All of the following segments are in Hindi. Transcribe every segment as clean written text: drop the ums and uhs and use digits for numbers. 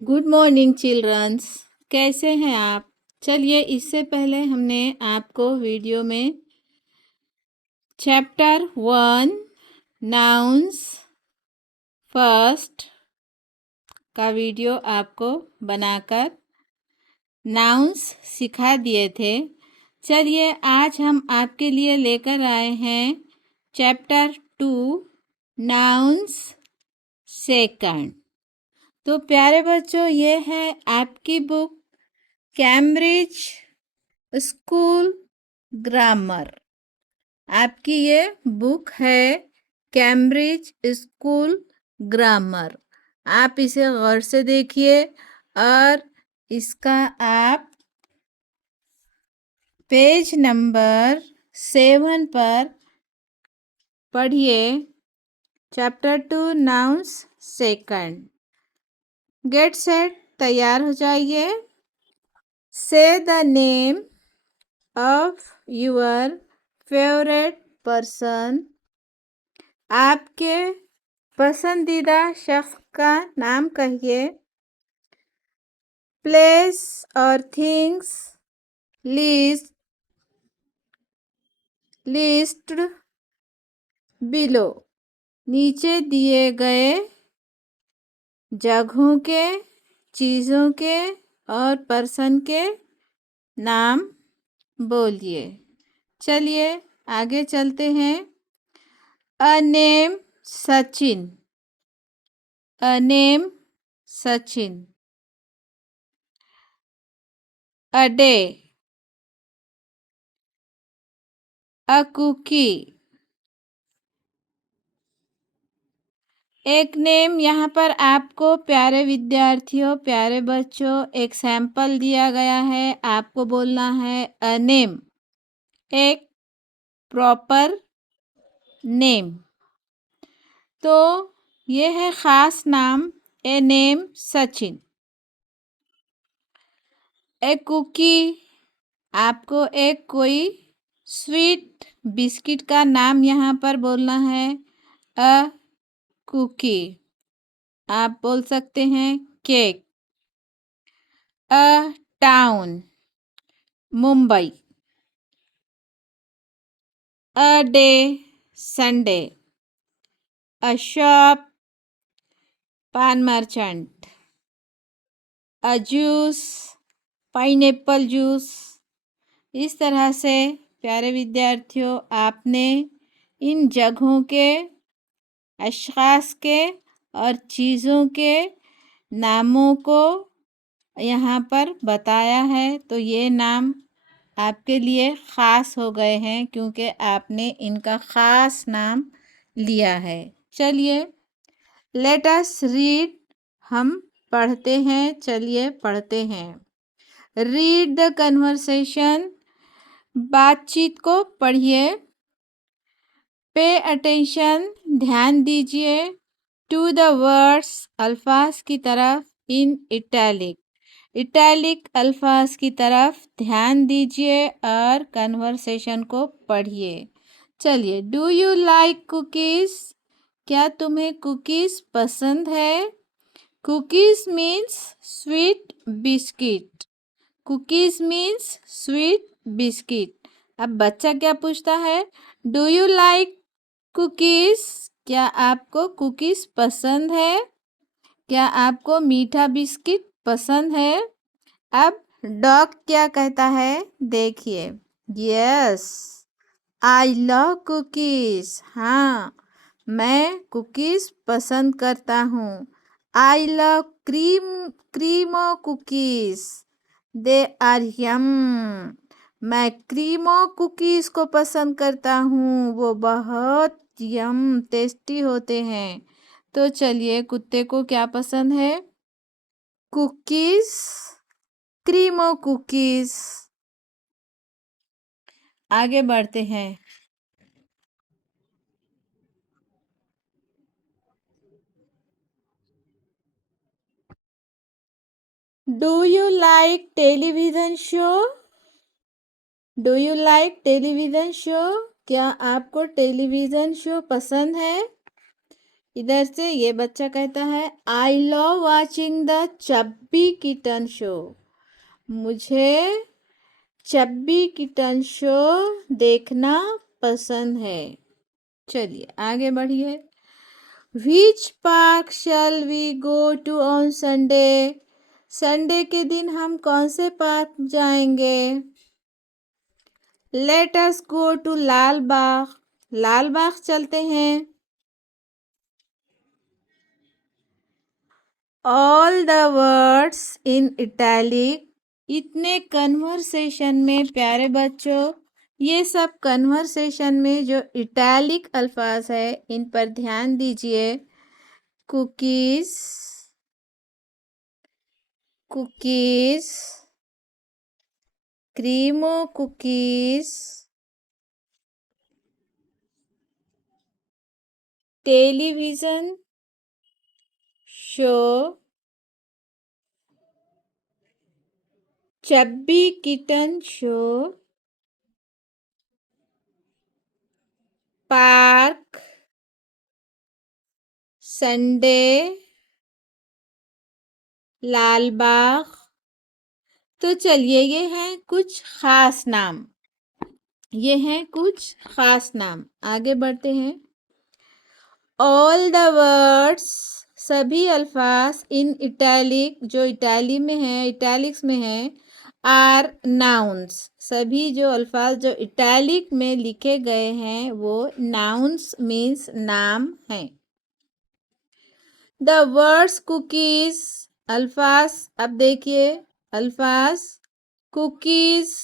Good morning children's. कैसे हैं आप? चलिए, इससे पहले हमने आपको वीडियो में चैप्टर 1 नाउन्स फर्स्ट का वीडियो आपको बनाकर नाउन्स सिखा दिए थे। चलिए, आज हम आपके लिए लेकर आए हैं चैप्टर 2 नाउन्स सेकंड। तो प्यारे बच्चों, ये है आपकी बुक कैम्ब्रिज स्कूल ग्रामर। आपकी ये बुक है कैम्ब्रिज स्कूल ग्रामर। आप इसे गौर से देखिए और इसका आप पेज नंबर 7 पर पढ़िए। Chapter 2 nouns second. Get set, तैयार हो जाइए। से the name of your favorite person। आपके पसंदीदा शख्स का नाम कहिए। प्लेस और थिंग्स लिस्टेड बिलो। नीचे दिए गए जगहों के, चीज़ों के और पर्सन के नाम बोलिए। चलिए आगे चलते हैं। A name Sachin. A name Sachin. A day. A cookie. एक नेम यहाँ पर आपको प्यारे विद्यार्थियों, प्यारे बच्चों, एक सैंपल दिया गया है। आपको बोलना है अ नेम, एक प्रॉपर नेम। तो ये है ख़ास नाम, a name Sachin. A cookie, आपको एक कोई स्वीट बिस्किट का नाम यहाँ पर बोलना है अ कुकी। आप बोल सकते हैं cake. A town, Mumbai. A day, Sunday. A shop, पान मर्चेंट। अ जूस, पाइनएप्पल जूस। इस तरह से प्यारे विद्यार्थियों, आपने इन जगहों के, अशख़ास के और चीज़ों के नामों को यहाँ पर बताया है। तो ये नाम आपके लिए ख़ास हो गए हैं क्योंकि आपने इनका ख़ास नाम लिया है। चलिए लेट अस रीड, हम पढ़ते हैं। चलिए पढ़ते हैं। रीड द कन्वर्सेशन, बातचीत को पढ़िए। पे अटेंशन, ध्यान दीजिए। टू द वर्ड्स, अल्फाज की तरफ। इन इटैलिक, इटैलिक अल्फाज की तरफ ध्यान दीजिए और कन्वर्सेशन को पढ़िए। चलिए, डू यू लाइक कुकीज़? क्या तुम्हें कुकीज़ पसंद है? Cookies means sweet biscuit. Cookies means sweet biscuit. अब बच्चा क्या पूछता है? Do you like cookies? क्या आपको कुकीज़ पसंद है? क्या आपको मीठा बिस्किट पसंद है? अब डॉग क्या कहता है, देखिए। Yes, I love cookies. हाँ, मैं कुकीज़ पसंद करता हूँ। I love Creamo cookies, they are yum. मैं क्रीमो कुकीज़ को पसंद करता हूँ, वो बहुत यम टेस्टी होते हैं। तो चलिए, कुत्ते को क्या पसंद है? Cookies, Creamo cookies. आगे बढ़ते हैं। Do you like television show? Do you like television show? क्या आपको टेलीविज़न शो पसंद है? इधर से ये बच्चा कहता है I love watching the चब्बी kitten show. मुझे चब्बी किटन शो देखना पसंद है। चलिए आगे बढ़िए। Which park shall we go to on Sunday. Sunday के दिन हम कौन से पार्क जाएंगे? लेट अस गो टू लाल बाग। लाल बाग चलते हैं। All the words in italic. इतने कन्वर्सेशन में प्यारे बच्चों, ये सब कन्वर्सेशन में जो इटैलिक अल्फाज है इन पर ध्यान दीजिए। Cookies, cookies, Creamo cookies, television show, chubby kitten show, park, Sunday, Lal Bagh. तो चलिए ये हैं कुछ खास नाम। ये हैं कुछ खास नाम। आगे बढ़ते हैं। ऑल द वर्ड्स, सभी अल्फाज इन इटैलिक, जो इटैली में है, इटैलिक्स में है, आर नाउन्स। सभी जो अल्फाज जो इटैलिक में लिखे गए हैं वो नाउन्स मीन्स नाम हैं। द वर्ड्स कुकीज, अल्फाज, अब देखिए अल्फाज cookies,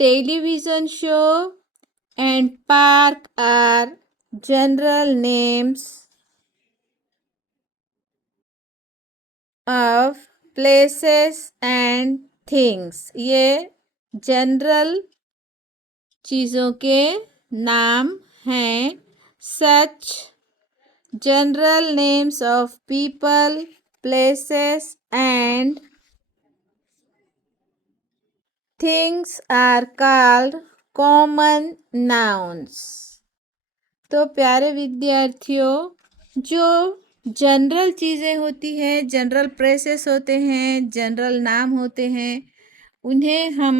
television show and park are general names of places and things. ये जनरल चीज़ों के नाम हैं। सच general names of people, places and things are called common nouns। तो प्यारे विद्यार्थियों, जो जनरल चीज़ें होती हैं, जनरल प्लेसेस होते हैं, जनरल नाम होते हैं, उन्हें हम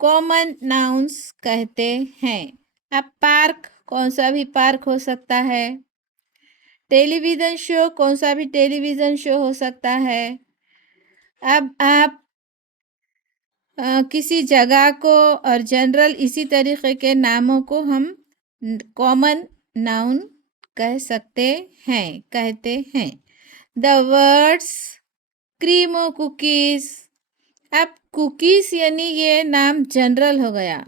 कॉमन नाउन्स कहते हैं। अब पार्क, कौन सा भी पार्क हो सकता है। टेलीविज़न शो, कौन सा भी टेलीविज़न शो हो सकता है। अब आप किसी जगह को और जनरल इसी तरीके के नामों को हम कॉमन नाउन कह सकते हैं, कहते हैं। The words Creamo cookies. अब कुकीज़ यानी ये नाम जनरल हो गया,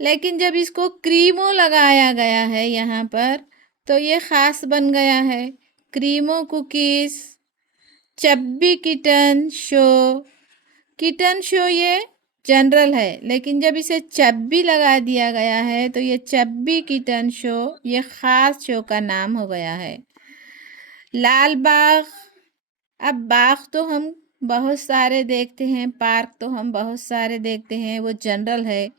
लेकिन जब इसको क्रीमो लगाया गया है यहाँ पर तो ये ख़ास बन गया है। Creamo cookies, chubby kitten show. Kitten show ये जनरल है, लेकिन जब इसे चब्बी लगा दिया गया है तो ये चब्बी किटन शो ये ख़ास शो का नाम हो गया है। लाल बाग, अब बाग तो हम बहुत सारे देखते हैं, पार्क तो हम बहुत सारे देखते हैं, वो जनरल है,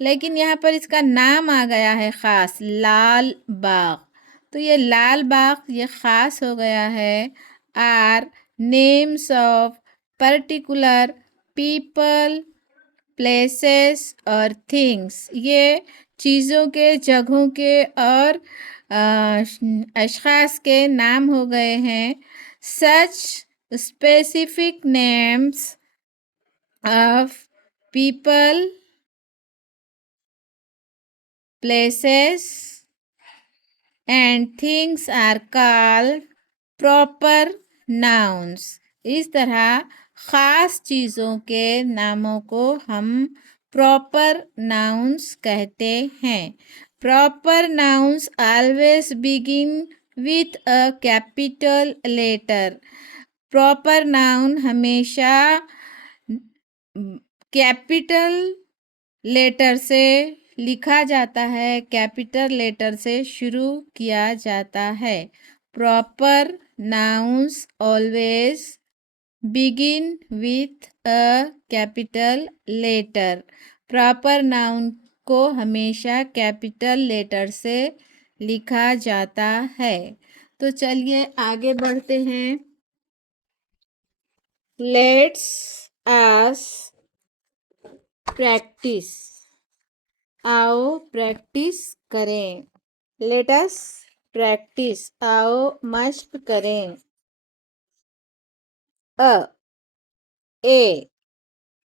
लेकिन यहाँ पर इसका नाम आ गया है ख़ास, लाल बाग। तो ये लाल बाग ये ख़ास हो गया है। Are names of particular people, places और थिंग्स, ये चीज़ों के, जगहों के और अशख़ास के नाम हो गए हैं। सच specific names of people, places and things are called proper nouns। इस तरह ख़ास चीज़ों के नामों को हम प्रॉपर नाउन्स कहते हैं। Proper nouns always begin with a capital letter. Proper noun हमेशा कैपिटल लेटर से लिखा जाता है, कैपिटल लेटर से शुरू किया जाता है। Proper nouns always begin with a capital letter. Proper noun को हमेशा कैपिटल लेटर से लिखा जाता है। तो चलिए आगे बढ़ते हैं। Let's us practice. आओ प्रैक्टिस करें। Let us practice. आओ मशक करें। Uh A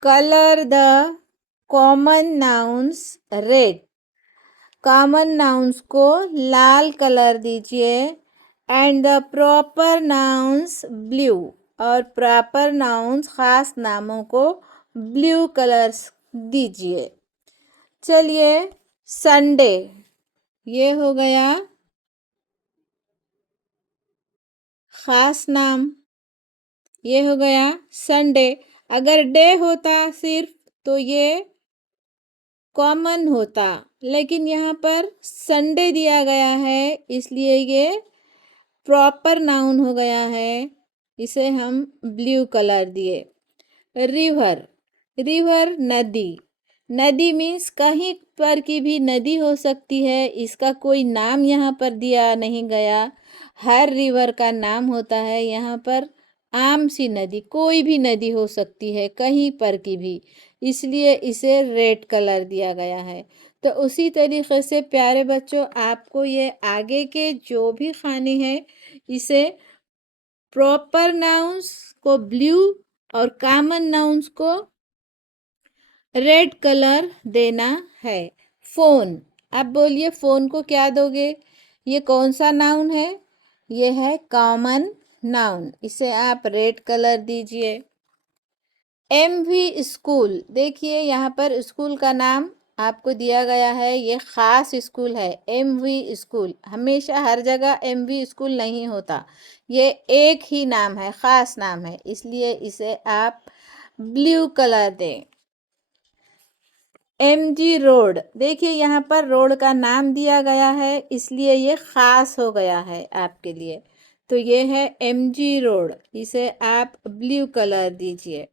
colour the common nouns red. Common nouns को लाल कलर दीजिए। And the proper nouns blue. और प्रॉपर नाउन्स खास नामों को ब्लू कलर्स दीजिए। चलिए संडे ये हो गया खास नाम, ये हो गया संडे। अगर डे होता सिर्फ तो ये कॉमन होता, लेकिन यहाँ पर संडे दिया गया है इसलिए ये प्रॉपर नाउन हो गया है। इसे हम ब्लू कलर दिए। रिवर, रिवर नदी। नदी मीन्स कहीं पर की भी नदी हो सकती है, इसका कोई नाम यहाँ पर दिया नहीं गया। हर रिवर का नाम होता है। यहाँ पर आम सी नदी, कोई भी नदी हो सकती है कहीं पर की भी, इसलिए इसे रेड कलर दिया गया है। तो उसी तरीके से प्यारे बच्चों, आपको ये आगे के जो भी खाने हैं इसे प्रॉपर नाउन्स को ब्लू और कॉमन नाउन्स को रेड कलर देना है। फोन, आप बोलिए फोन को क्या दोगे? ये कौन सा नाउन है? ये है कॉमन नाउन, इसे आप रेड कलर दीजिए। MV स्कूल, देखिए यहाँ पर स्कूल का नाम आपको दिया गया है, ये ख़ास स्कूल है। MV स्कूल, हमेशा हर जगह MV स्कूल नहीं होता, ये एक ही नाम है, ख़ास नाम है, इसलिए इसे आप ब्लू कलर दें। MG रोड, देखिए यहाँ पर रोड का नाम दिया गया है इसलिए ये ख़ास हो गया है आपके लिए। तो ये है MG रोड, इसे आप ब्लू कलर दीजिए।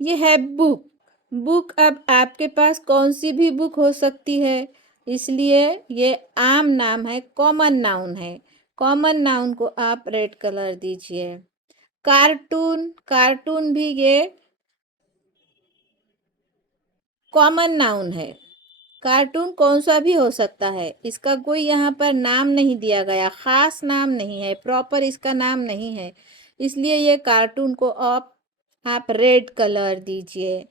ये है बुक। बुक, अब आपके पास कौन सी भी बुक हो सकती है, इसलिए ये आम नाम है, कॉमन नाउन है। कॉमन नाउन को आप रेड कलर दीजिए। कार्टून, कार्टून भी ये कॉमन नाउन है। कार्टून कौन सा भी हो सकता है, इसका कोई यहाँ पर नाम नहीं दिया गया, ख़ास नाम नहीं है, प्रॉपर इसका नाम नहीं है, इसलिए ये कार्टून को आप रेड कलर दीजिए।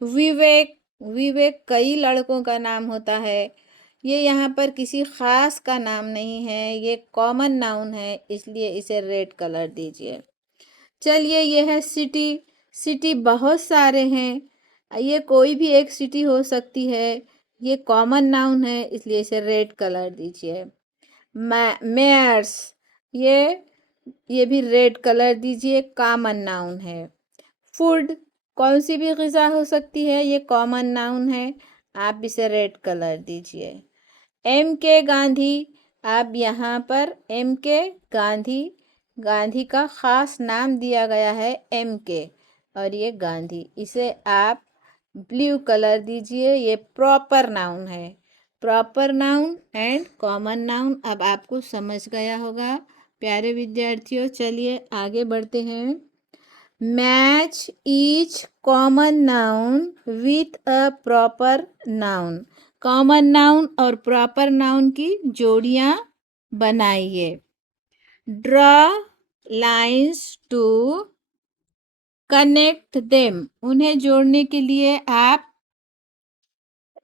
विवेक, विवेक कई लड़कों का नाम होता है, ये यहाँ पर किसी ख़ास का नाम नहीं है, ये कॉमन नाउन है, इसलिए इसे रेड कलर दीजिए। चलिए ये है सिटी। सिटी बहुत सारे हैं, ये कोई भी एक सिटी हो सकती है, ये कॉमन नाउन है इसलिए इसे रेड कलर दीजिए। मेयर्स, ये भी रेड कलर दीजिए, कॉमन नाउन है। फूड, कौन सी भी ग़िज़ा हो सकती है, ये कॉमन नाउन है, आप इसे रेड कलर दीजिए। MK गांधी, आप यहाँ पर MK गांधी, गांधी का ख़ास नाम दिया गया है MK, और ये गांधी, इसे आप ब्लू कलर दीजिए, ये प्रॉपर नाउन है। Proper noun and common noun अब आपको समझ गया होगा प्यारे विद्यार्थियों। चलिए आगे बढ़ते हैं। Match each common noun with a proper noun. Common noun और प्रॉपर नाउन की जोड़ियां बनाइए। Draw lines to connect them, उन्हें जोड़ने के लिए आप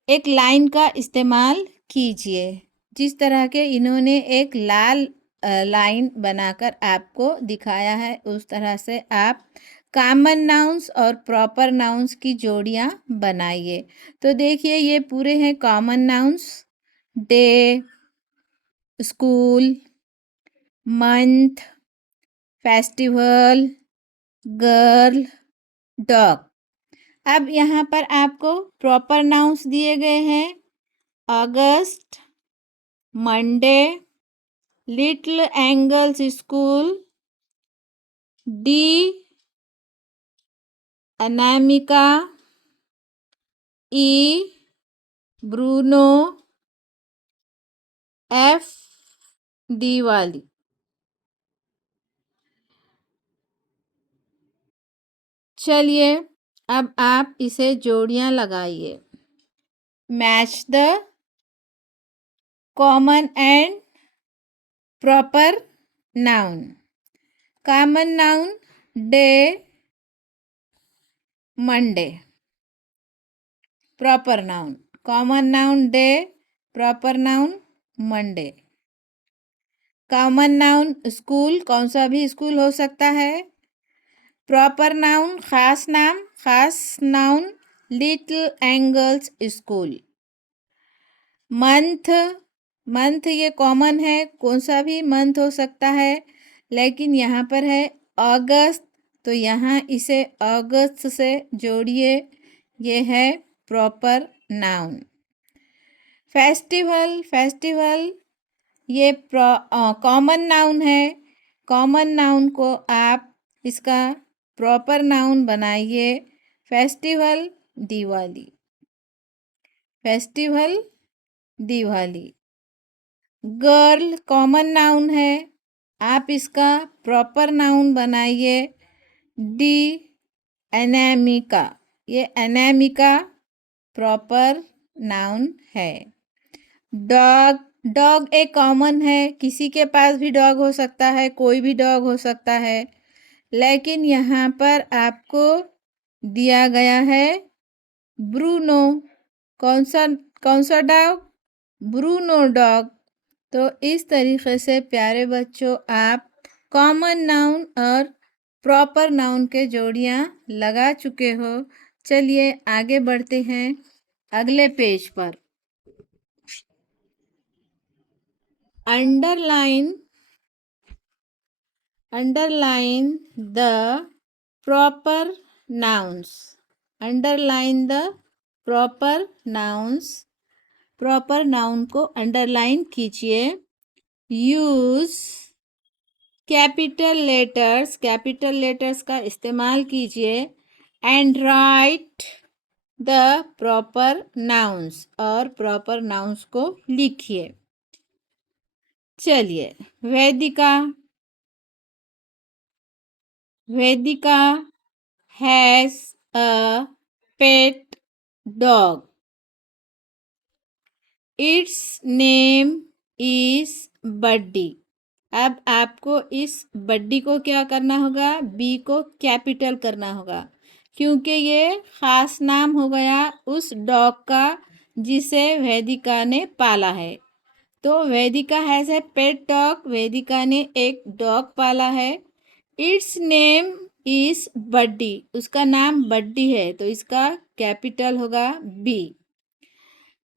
एक लाइन का इस्तेमाल कीजिए। जिस तरह के इन्होंने एक लाल लाइन बनाकर आपको दिखाया है, उस तरह से आप कॉमन नाउन्स और प्रॉपर नाउन्स की जोड़ियां बनाइए। तो देखिए ये पूरे हैं common nouns. Day, school, month, festival, girl, dog. अब यहाँ पर आपको प्रॉपर नाउन्स दिए गए हैं। August, Monday, little angels school, D Anamika, E Bruno, F Diwali. चलिए अब आप इसे जोड़ियां लगाइए। Match the common and proper noun. Common noun day, Monday. Proper noun common noun day, proper noun Monday. Common noun school, कौन सा भी स्कूल हो सकता है। प्रॉपर नाउन खास नाम, खास noun little angels school. Month, month ये कॉमन है, कौन सा भी मंथ हो सकता है, लेकिन यहाँ पर है अगस्त, तो यहाँ इसे अगस्त से जोड़िए, ये है प्रॉपर नाउन। फेस्टिवल, फेस्टिवल ये कॉमन नाउन है। कॉमन नाउन को आप इसका प्रॉपर नाउन बनाइए। Festival Diwali, festival Diwali. Girl common noun है, आप इसका प्रॉपर नाउन बनाइए। डी एनामिका, ये एनामिका प्रॉपर नाउन है। डॉग, डॉग एक कॉमन है, किसी के पास भी डॉग हो सकता है, कोई भी डॉग हो सकता है, लेकिन यहाँ पर आपको दिया गया है ब्रूनो। कौन सा डॉग, ब्रूनो डॉग। तो इस तरीके से प्यारे बच्चों आप कॉमन नाउन और प्रॉपर नाउन के जोड़ियाँ लगा चुके हो। चलिए आगे बढ़ते हैं अगले पेज पर। Underline, underline the proper nouns, underline the proper nouns, proper noun को underline कीजिए। use capital letters, capital letters का इस्तेमाल कीजिए। and write the proper nouns, और proper nouns को लिखिए। चलिए वेदिका, वेदिका has a pet dog. Its name is बड्डी। अब आपको इस बड्डी को क्या करना होगा, बी को कैपिटल करना होगा, क्योंकि ये खास नाम हो गया उस डॉग का जिसे वेदिका ने पाला है। तो वेदिका हैज़ ए पेट डॉग, वेदिका ने एक डॉग पाला है। इट्स नेम इज बड्डी, उसका नाम बड्डी है, तो इसका कैपिटल होगा बी।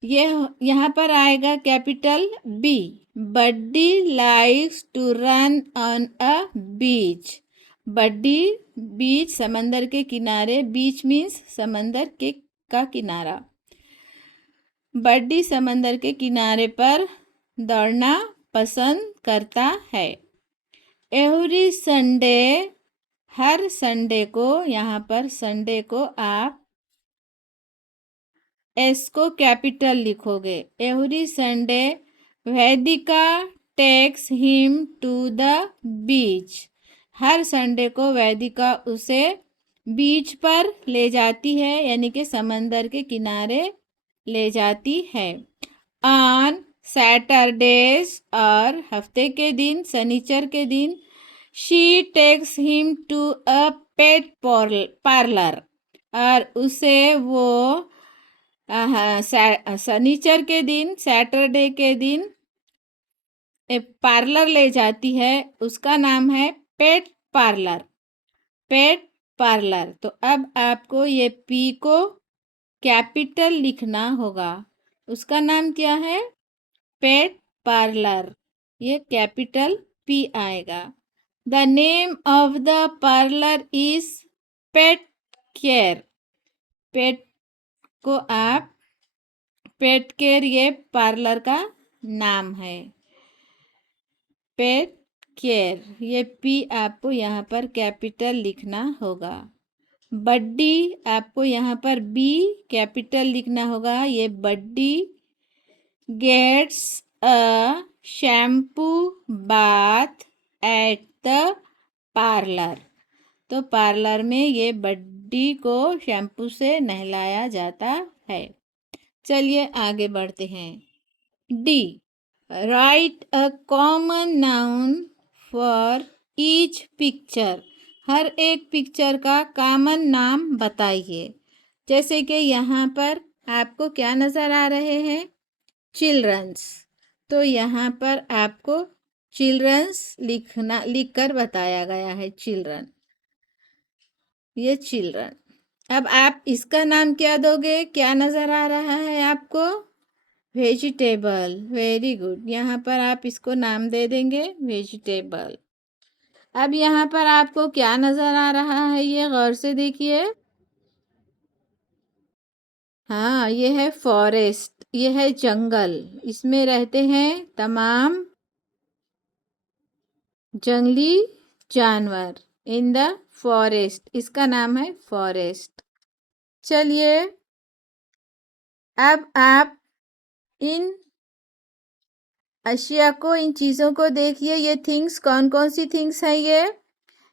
ये यहाँ पर आएगा capital B. Buddy likes to run on a beach. Buddy beach, समंदर के किनारे, बीच मीन्स समंदर के का किनारा। बड्डी समंदर के किनारे पर दौड़ना पसंद करता है। एवरी संडे, हर संडे को, यहाँ पर संडे को आप एस को कैपिटल लिखोगे। Every Sunday Vedika takes him to the beach. हर संडे को वेदिका उसे बीच पर ले जाती है, यानी कि समंदर के किनारे ले जाती है। ऑन सैटरडेज, और हफ्ते के दिन, शनिचर के दिन, she takes him to a pet parlour, और उसे वो शनिचर के दिन, सैटरडे के दिन पार्लर ले जाती है, उसका नाम है पेट पार्लर, पेट पार्लर। तो अब आपको ये पी को कैपिटल लिखना होगा, उसका नाम क्या है, पेट पार्लर, ये कैपिटल पी आएगा। The name of the parlour is pet care. Pet को आप, पेट केयर ये पार्लर का नाम है, पेट केयर। ये पी आपको यहाँ पर कैपिटल लिखना होगा। बड्डी आपको यहाँ पर बी कैपिटल लिखना होगा, ये Buddy gets a shampoo bath at the parlor. तो पार्लर में ये बड्डी को शैम्पू से नहलाया जाता है। चलिए आगे बढ़ते हैं। D, write a common noun for each picture. हर एक पिक्चर का कॉमन नाम बताइए। जैसे कि यहाँ पर आपको क्या नज़र आ रहे हैं? चिल्ड्रंस। तो यहाँ पर आपको चिल्ड्रंस लिखकर बताया गया है, चिल्ड्रन, ये चिल्ड्रन। अब आप इसका नाम क्या दोगे? क्या नज़र आ रहा है आपको? वेजिटेबल। Very good. यहाँ पर आप इसको नाम दे देंगे वेजिटेबल। अब यहाँ पर आपको क्या नज़र आ रहा है? ये गौर से देखिए। हाँ, ये है फॉरेस्ट, ये है जंगल। इसमें रहते हैं तमाम जंगली जानवर। इन द फॉरेस्ट, इसका नाम है फॉरेस्ट। चलिए अब आप इन अशिया को, इन चीज़ों को देखिए। ये थिंग्स कौन कौन सी थिंग्स हैं?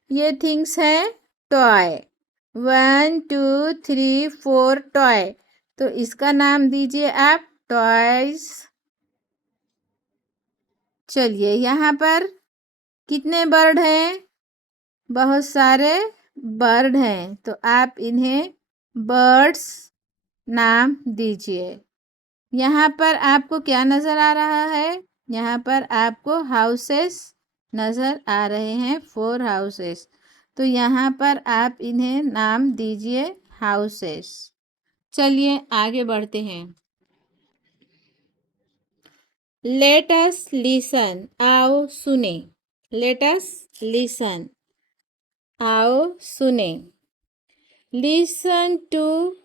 ये थिंग्स हैं टॉय। 1 2 3 4 टॉय। तो इसका नाम दीजिए आप टॉयज। चलिए यहाँ पर कितने बर्ड हैं? बहुत सारे बर्ड हैं, तो आप इन्हें बर्ड्स नाम दीजिए। यहाँ पर आपको क्या नज़र आ रहा है? यहाँ पर आपको हाउसेस नज़र आ रहे हैं, 4 हाउसेस। तो यहाँ पर आप इन्हें नाम दीजिए हाउसेस। चलिए आगे बढ़ते हैं। लेट अस लिसन, आओ सुने। लेट अस लिसन, आओ सुने। Listen to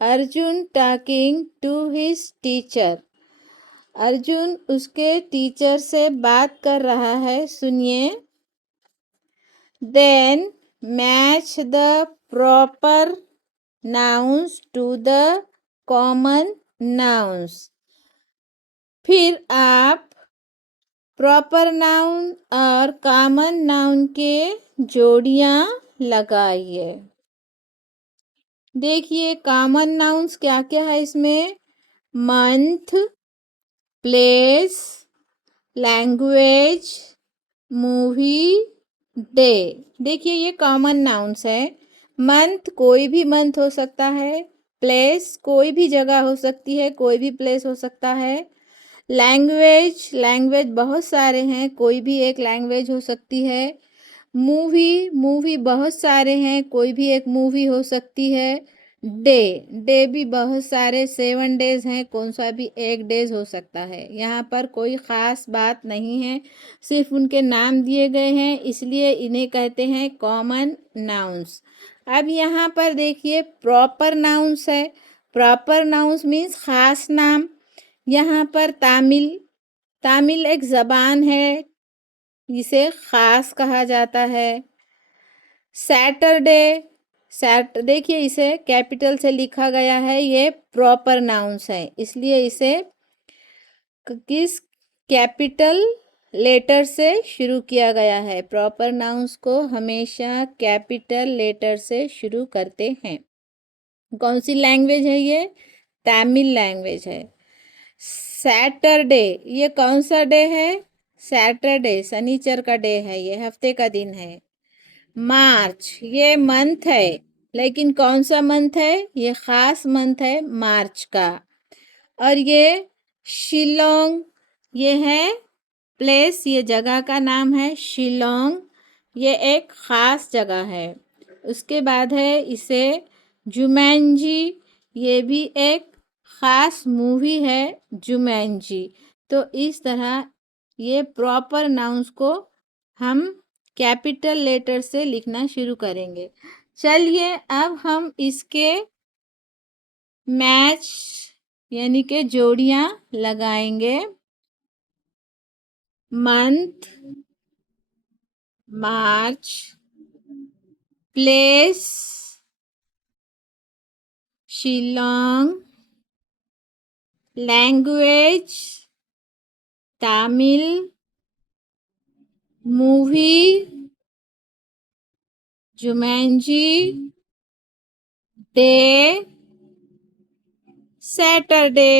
Arjun talking to his teacher. Arjun उसके टीचर से बात कर रहा है, सुनिए। Then match the proper nouns to the common nouns. फिर आप प्रॉपर नाउन और कॉमन नाउन के जोड़ियां लगाइए। देखिए कॉमन नाउन्स क्या क्या है इसमें? Month, place, language, movie, day. देखिए ये कॉमन नाउन्स है। मंथ कोई भी मंथ हो सकता है। प्लेस कोई भी जगह हो सकती है, कोई भी प्लेस हो सकता है। लैंग्वेज बहुत सारे हैं, कोई भी एक लैंग्वेज हो सकती है। मूवी बहुत सारे हैं, कोई भी एक मूवी हो सकती है। डे भी बहुत सारे 7 डेज हैं, कौन सा भी एक डेज हो सकता है। यहाँ पर कोई ख़ास बात नहीं है, सिर्फ उनके नाम दिए गए हैं, इसलिए इन्हें कहते हैं कॉमन नाउन्स। अब यहाँ पर देखिए प्रॉपर नाउन्स है। प्रॉपर नाउन्स मीन्स ख़ास नाम। यहाँ पर तामिल एक ज़बान है, जिसे ख़ास कहा जाता है। सैटरडे देखिए इसे कैपिटल से लिखा गया है, ये प्रॉपर नाउन्स है, इसलिए इसे किस कैपिटल लेटर से शुरू किया गया है। प्रॉपर नाउन्स को हमेशा कैपिटल लेटर से शुरू करते हैं। कौन सी लैंग्वेज है ये? तमिल लैंग्वेज है। सैटरडे, ये कौन सा डे है? सैटरडे शनिचर का डे है, ये हफ्ते का दिन है। मार्च, ये मंथ है, लेकिन कौन सा मंथ है? ये ख़ास मंथ है मार्च का। और ये शिलोंग, ये है प्लेस, ये जगह का नाम है शिलोंग, ये एक ख़ास जगह है। उसके बाद है इसे जुमैनजी, ये भी एक ख़ास मूवी है जुमैनजी। तो इस तरह ये प्रॉपर नाउन्स को हम कैपिटल लेटर से लिखना शुरू करेंगे। चलिए अब हम इसके मैच यानी कि जोड़ियां लगाएंगे। Month, March, place Shillong, language Tamil movie, Jumanji, day, Saturday.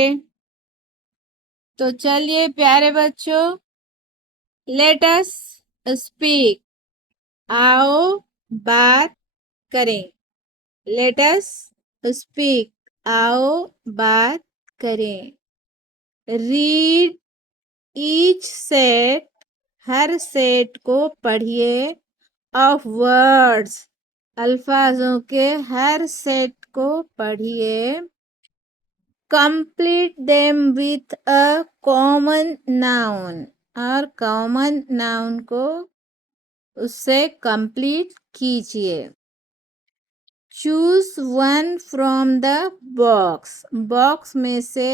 तो चलिए प्यारे बच्चों, लेट अस स्पीक। आओ बात करें। लेट अस स्पीक। आओ बात करें। रीड ईच सेट, हर सेट को पढ़िए। ऑफ वर्ड्स, अल्फाजों के हर सेट को पढ़िए। Complete them with a common noun, और कॉमन नाउन को उससे कंप्लीट कीजिए। Choose one from the box, box में से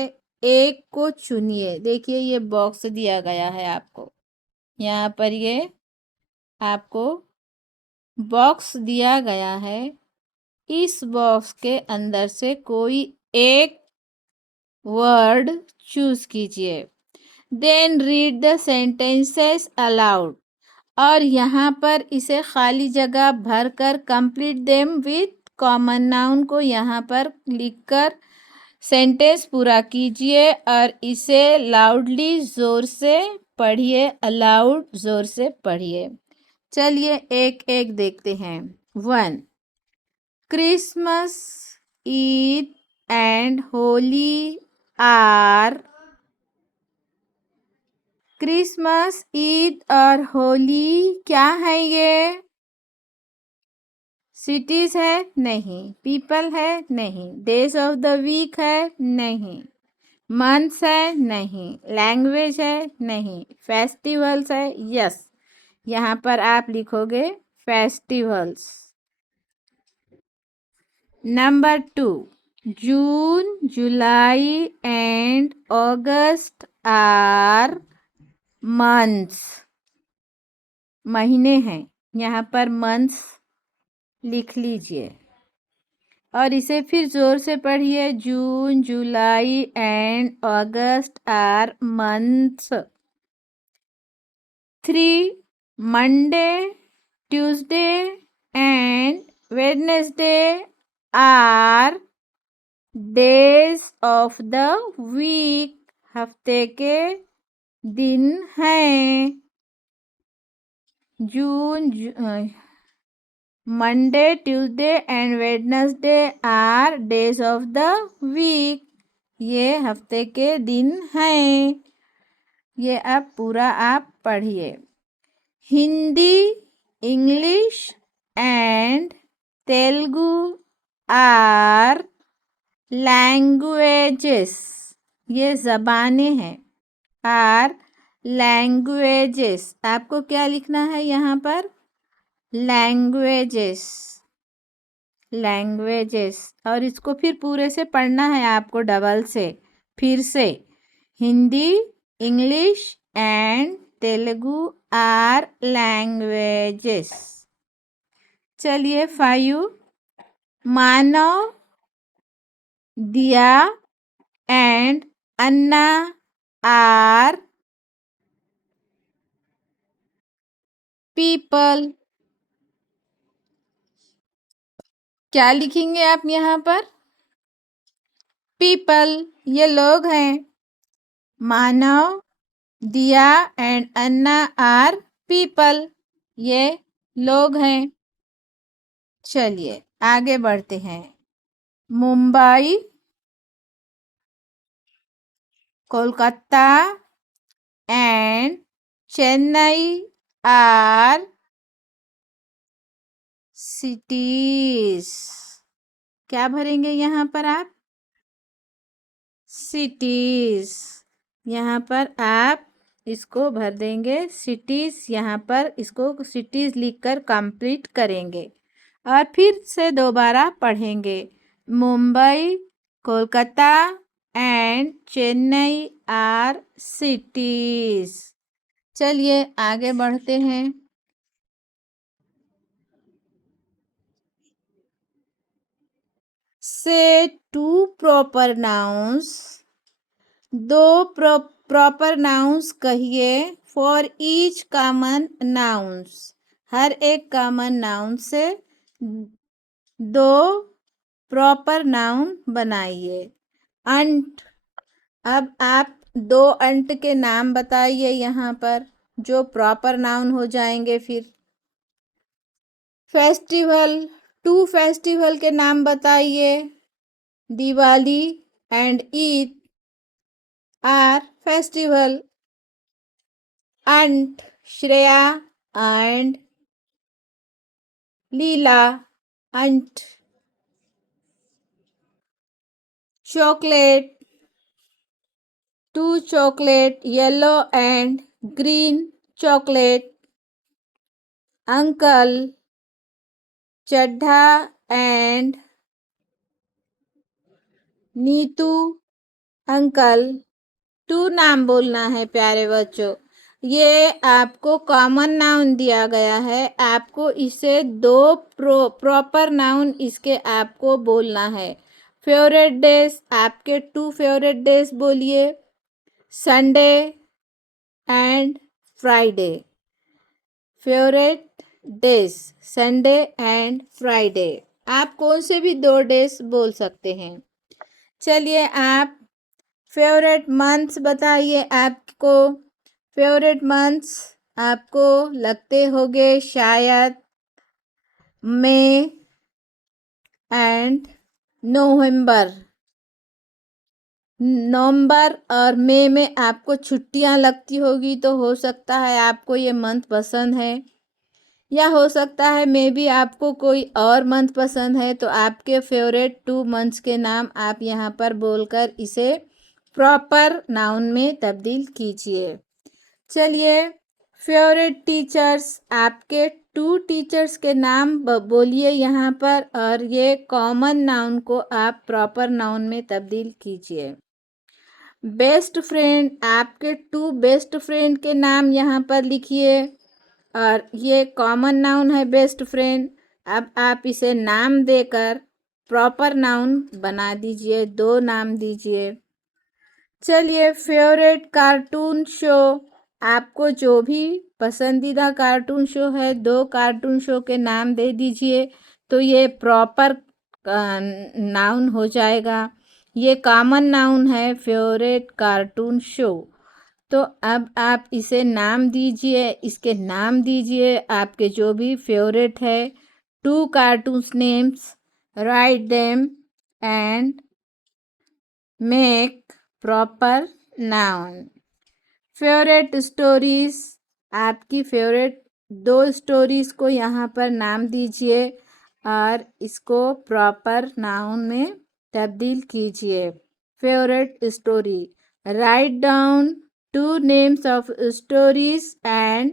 एक को चुनिए। देखिए ये बॉक्स दिया गया है आपको, यहाँ पर ये आपको बॉक्स दिया गया है। इस बॉक्स के अंदर से कोई एक वर्ड चूज कीजिए। Then read the sentences aloud, और यहाँ पर इसे खाली जगह भरकर complete them with common noun को यहाँ पर लिखकर सेंटेंस पूरा कीजिए और इसे लाउडली जोर से पढ़िए। अलाउड जोर से पढ़िए। चलिए एक एक देखते हैं। 1, Christmas, Eid and Holi are. Christmas, Eid और होली क्या है ये? सिटीज है? नहीं। पीपल है? नहीं। डेज ऑफ द वीक है? नहीं। मंथ्स है? नहीं। लैंग्वेज है? नहीं। फेस्टिवल्स है? यस। यहाँ पर आप लिखोगे festivals. Number 2, June, July and August are months, महीने हैं। यहाँ पर मंथ्स लिख लीजिए और इसे फिर जोर से पढ़िए। June, July and August are months. 3, Monday, Tuesday and Wednesday are days of the week, हफ्ते के दिन हैं। Monday, Tuesday and Wednesday are days of the week, ये हफ्ते के दिन हैं। ये अब पूरा आप पढ़िए। Hindi, English and Telugu are languages, ये ज़बानें हैं। आर लैंग्वेजेस, आपको क्या लिखना है यहाँ पर? Languages, languages. और इसको फिर पूरे से पढ़ना है आपको डबल से। फिर से, Hindi, English and Telugu are languages. चलिए 5, मानव, दिया एंड अन्ना आर पीपल। क्या लिखेंगे आप यहाँ पर? पीपल, ये लोग हैं। मानव, दिया एंड अन्ना आर पीपल, ये लोग हैं। चलिए आगे बढ़ते हैं। Mumbai, Kolkata and Chennai are cities. क्या भरेंगे यहाँ पर आप? सिटीज। यहाँ पर आप इसको भर देंगे सिटीज। यहाँ पर इसको सिटीज लिखकर कंप्लीट करेंगे और फिर से दोबारा पढ़ेंगे। Mumbai, Kolkata and Chennai are cities. चलिए आगे बढ़ते हैं। से टू प्रॉपर नाउन्स, दो प्रॉपर नाउन्स कहिए फॉर ईच कॉमन नाउन्स। हर एक कॉमन नाउन से दो प्रॉपर नाउन बनाइए। अंट, अब आप दो अंट के नाम बताइए यहाँ पर जो प्रॉपर नाउन हो जाएंगे। फिर फेस्टिवल, टू फेस्टिवल के नाम बताइए। Diwali and Eid are festival. Aunt, Shreya and Leela aunt. Chocolate, two chocolate, yellow and green chocolate. Uncle, Chadha and Neetu uncle. Two नाम बोलना है प्यारे बच्चों। ये आपको कॉमन नाउन दिया गया है, आपको इसे दो प्रॉपर नाउन इसके आपको बोलना है। फेवरेट डेज, आपके टू फेवरेट डेज बोलिए। Sunday and Friday. Favourite days Sunday and Friday. आप कौन से भी दो डेज बोल सकते हैं। चलिए आप फेवरेट मंथ्स बताइए। आपको फेवरेट मंथ्स आपको लगते होंगे शायद मई एंड नवंबर। नवंबर और मई में आपको छुट्टियां लगती होगी, तो हो सकता है आपको ये मंथ पसंद है, या हो सकता है मे बी आपको कोई और मंथ पसंद है। तो आपके फेवरेट टू मंथ्स के नाम आप यहाँ पर बोलकर इसे प्रॉपर नाउन में तब्दील कीजिए। चलिए फेवरेट टीचर्स, आपके टू टीचर्स के नाम बोलिए यहाँ पर, और ये कॉमन नाउन को आप प्रॉपर नाउन में तब्दील कीजिए। बेस्ट फ्रेंड, आपके टू बेस्ट फ्रेंड के नाम यहाँ पर लिखिए, और ये कॉमन नाउन है बेस्ट फ्रेंड। अब आप इसे नाम देकर प्रॉपर नाउन बना दीजिए, दो नाम दीजिए। चलिए फेवरेट कार्टून शो, आपको जो भी पसंदीदा कार्टून शो है, दो कार्टून शो के नाम दे दीजिए, तो ये प्रॉपर नाउन हो जाएगा। ये कॉमन नाउन है फेवरेट कार्टून शो। तो अब आप इसे नाम दीजिए, इसके नाम दीजिए आपके जो भी फेवरेट है। Two cartoons names, write them and make proper noun. Favourite stories, आपकी फेवरेट दो स्टोरीज को यहाँ पर नाम दीजिए और इसको प्रॉपर नाउन में तब्दील कीजिए। Favourite story, write down two names of stories and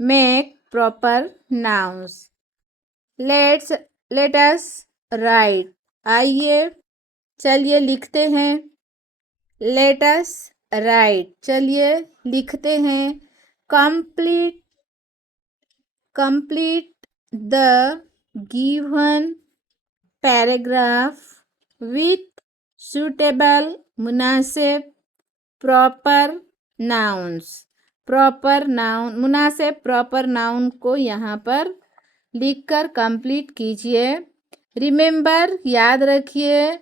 make proper nouns. Let us right, आइए चलिए लिखते हैं। लेट अस राइट, चलिए लिखते हैं। Complete the given paragraph with suitable मुनासिब प्रॉपर नाउन्स। प्रॉपर नाउन, मुनासिब प्रॉपर नाउन को यहाँ पर लिखकर कंप्लीट कीजिए। रिमेंबर, याद रखिए,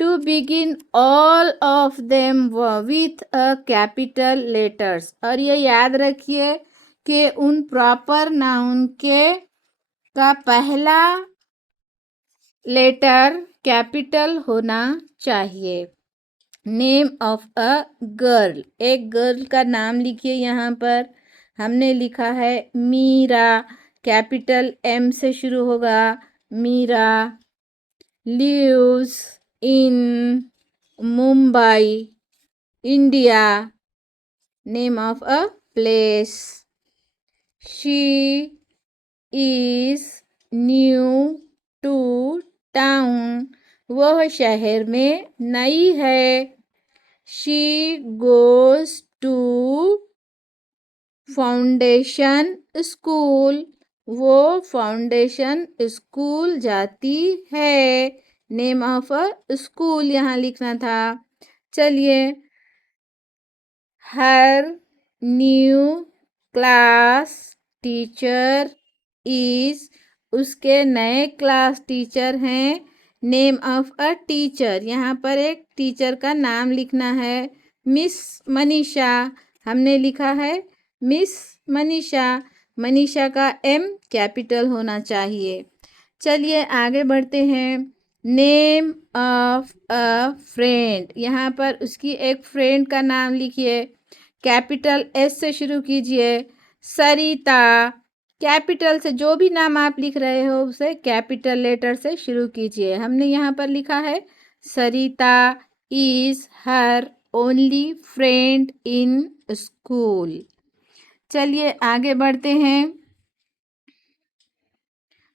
to begin all of them with a capital letters. और ये याद रखिए कि उन प्रॉपर नाउन के का पहला लेटर कैपिटल होना चाहिए। नेम ऑफ अ गर्ल, एक गर्ल का नाम लिखिए। यहाँ पर हमने लिखा है मीरा, कैपिटल एम से शुरू होगा। Meera lives in Mumbai, India. Name of a place. She is new to town. वह शहर में नई है। She goes to foundation school, वो फाउंडेशन स्कूल जाती है। नेम ऑफ अ स्कूल यहाँ लिखना था। चलिए हर न्यू क्लास टीचर इज, उसके नए क्लास टीचर हैं। नेम ऑफ अ टीचर, यहाँ पर एक टीचर का नाम लिखना है। मिस मनीषा, हमने लिखा है मिस मनीषा। मनीषा का एम कैपिटल होना चाहिए। चलिए आगे बढ़ते हैं। नेम ऑफ अ फ्रेंड, यहाँ पर उसकी एक फ्रेंड का नाम लिखिए। कैपिटल एस से शुरू कीजिए। सरिता, कैपिटल से जो भी नाम आप लिख रहे हो उसे कैपिटल लेटर से शुरू कीजिए। हमने यहाँ पर लिखा है Sarita is her only friend in school. चलिए आगे बढ़ते हैं।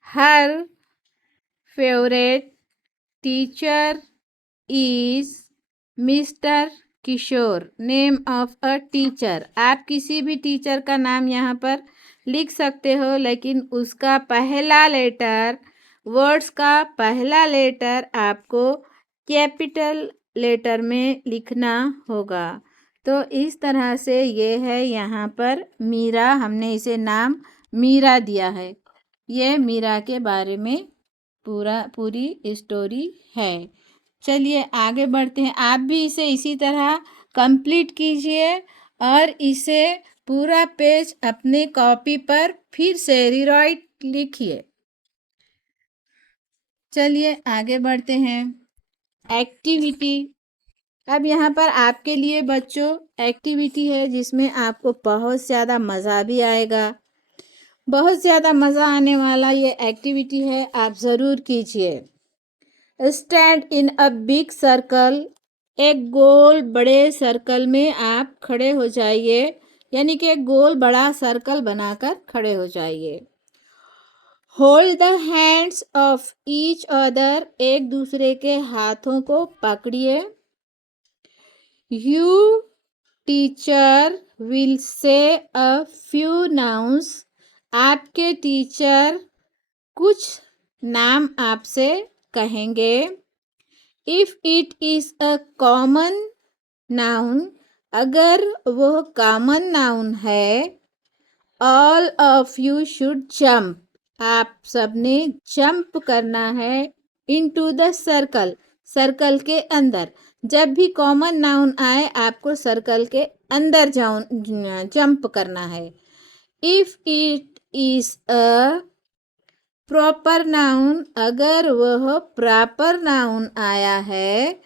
Her favourite teacher is mister Kishore. Name of a teacher, आप किसी भी टीचर का नाम यहाँ पर लिख सकते हो, लेकिन उसका पहला लेटर, वर्ड्स का पहला लेटर आपको कैपिटल लेटर में लिखना होगा। तो इस तरह से ये है यहाँ पर मीरा, हमने इसे नाम मीरा दिया है। ये मीरा के बारे में पूरी स्टोरी है। चलिए आगे बढ़ते हैं। आप भी इसे इसी तरह कंप्लीट कीजिए और इसे पूरा पेज अपने कॉपी पर फिर से रीराइट लिखिए। चलिए आगे बढ़ते हैं। एक्टिविटी, अब यहाँ पर आपके लिए बच्चों एक्टिविटी है जिसमें आपको बहुत ज़्यादा मज़ा भी आएगा। बहुत ज़्यादा मज़ा आने वाला ये एक्टिविटी है, आप ज़रूर कीजिए। Stand in a big circle, एक गोल बड़े सर्कल में आप खड़े हो जाइए, यानी कि एक गोल बड़ा सर्कल बनाकर खड़े हो जाइए। Hold the hands of each other, एक दूसरे के हाथों को पकड़िए। You teacher will say a few nouns, आपके टीचर कुछ नाम आपसे कहेंगे। If it is a common noun, अगर वह कॉमन नाउन है, all of you should jump, आप सबने जंप करना है। इनटू द सर्कल, सर्कल के अंदर। जब भी कॉमन नाउन आए आपको सर्कल के अंदर जंप करना है। If it is a proper noun, अगर वह प्रॉपर नाउन आया है,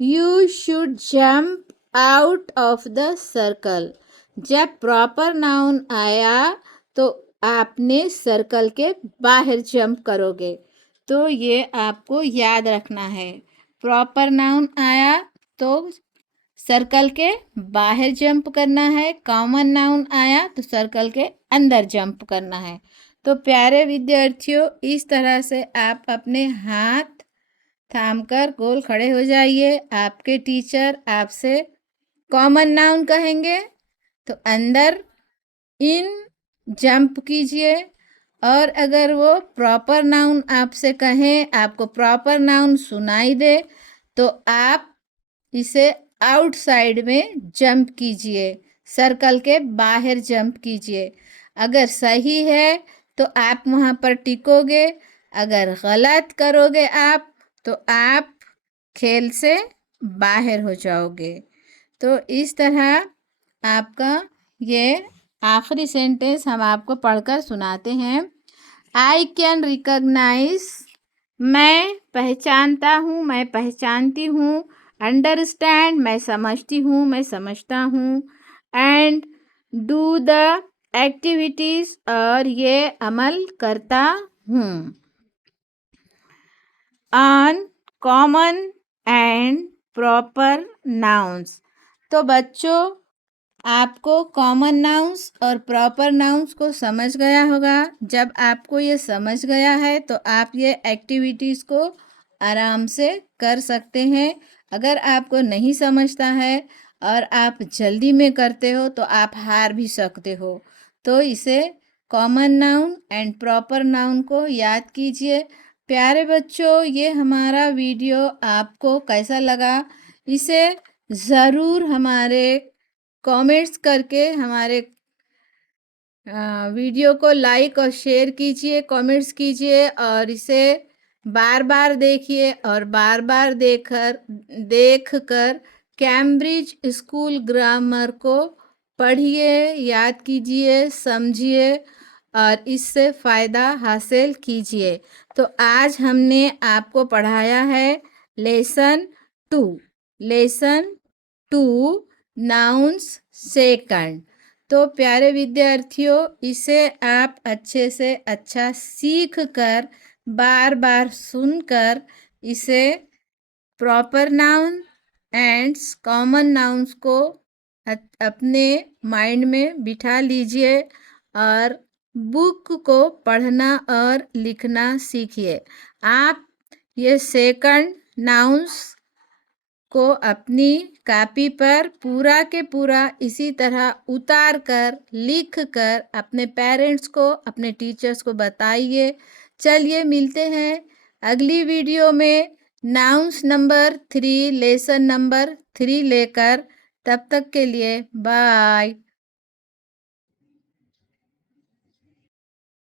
you should jump out of the circle, जब प्रॉपर नाउन आया तो आपने सर्कल के बाहर जंप करोगे। तो ये आपको याद रखना है। प्रॉपर नाउन आया तो सर्कल के बाहर जंप करना है, कॉमन नाउन आया तो सर्कल के अंदर जंप करना है। तो प्यारे विद्यार्थियों, इस तरह से आप अपने हाथ थामकर गोल खड़े हो जाइए। आपके टीचर आपसे कॉमन नाउन कहेंगे तो अंदर इन जंप कीजिए, और अगर वो प्रॉपर नाउन आपसे कहें, आपको प्रॉपर नाउन सुनाई दे, तो आप इसे आउटसाइड में जंप कीजिए, सर्कल के बाहर जंप कीजिए। अगर सही है तो आप वहाँ पर टिकोगे, अगर गलत करोगे आप तो आप खेल से बाहर हो जाओगे। तो इस तरह आपका ये आखिरी सेंटेंस हम आपको पढ़कर सुनाते हैं। आई कैन रिकॉग्नाइज, मैं पहचानता हूँ, मैं पहचानती हूँ। अंडरस्टैंड, मैं समझती हूँ, मैं समझता हूँ। एंड डू द एक्टिविटीज़, और ये अमल करता हूँ। On common and proper nouns, तो बच्चों आपको कॉमन नाउन्स और प्रॉपर नाउन्स को समझ गया होगा। जब आपको ये समझ गया है तो आप ये एक्टिविटीज़ को आराम से कर सकते हैं। अगर आपको नहीं समझता है और आप जल्दी में करते हो तो आप हार भी सकते हो। तो इसे common noun and proper noun को याद कीजिए। प्यारे बच्चों, ये हमारा वीडियो आपको कैसा लगा, इसे ज़रूर हमारे कमेंट्स करके हमारे वीडियो को लाइक और शेयर कीजिए, कमेंट्स कीजिए और इसे बार बार देखिए और बार बार देखकर कैम्ब्रिज स्कूल ग्रामर को पढ़िए, याद कीजिए, समझिए और इससे फ़ायदा हासिल कीजिए। तो आज हमने आपको पढ़ाया है लेसन 2 नाउन्स सेकंड। तो प्यारे विद्यार्थियों, इसे आप अच्छे से अच्छा सीख कर बार बार सुनकर इसे proper noun and common nouns को अपने माइंड में बिठा लीजिए और बुक को पढ़ना और लिखना सीखिए। आप ये सेकंड नाउन्स को अपनी कॉपी पर पूरा के पूरा इसी तरह उतार कर लिख कर अपने पेरेंट्स को, अपने टीचर्स को बताइए। चलिए मिलते हैं अगली वीडियो में नाउन्स नंबर 3 लेसन नंबर 3 लेकर। तब तक के लिए बाय।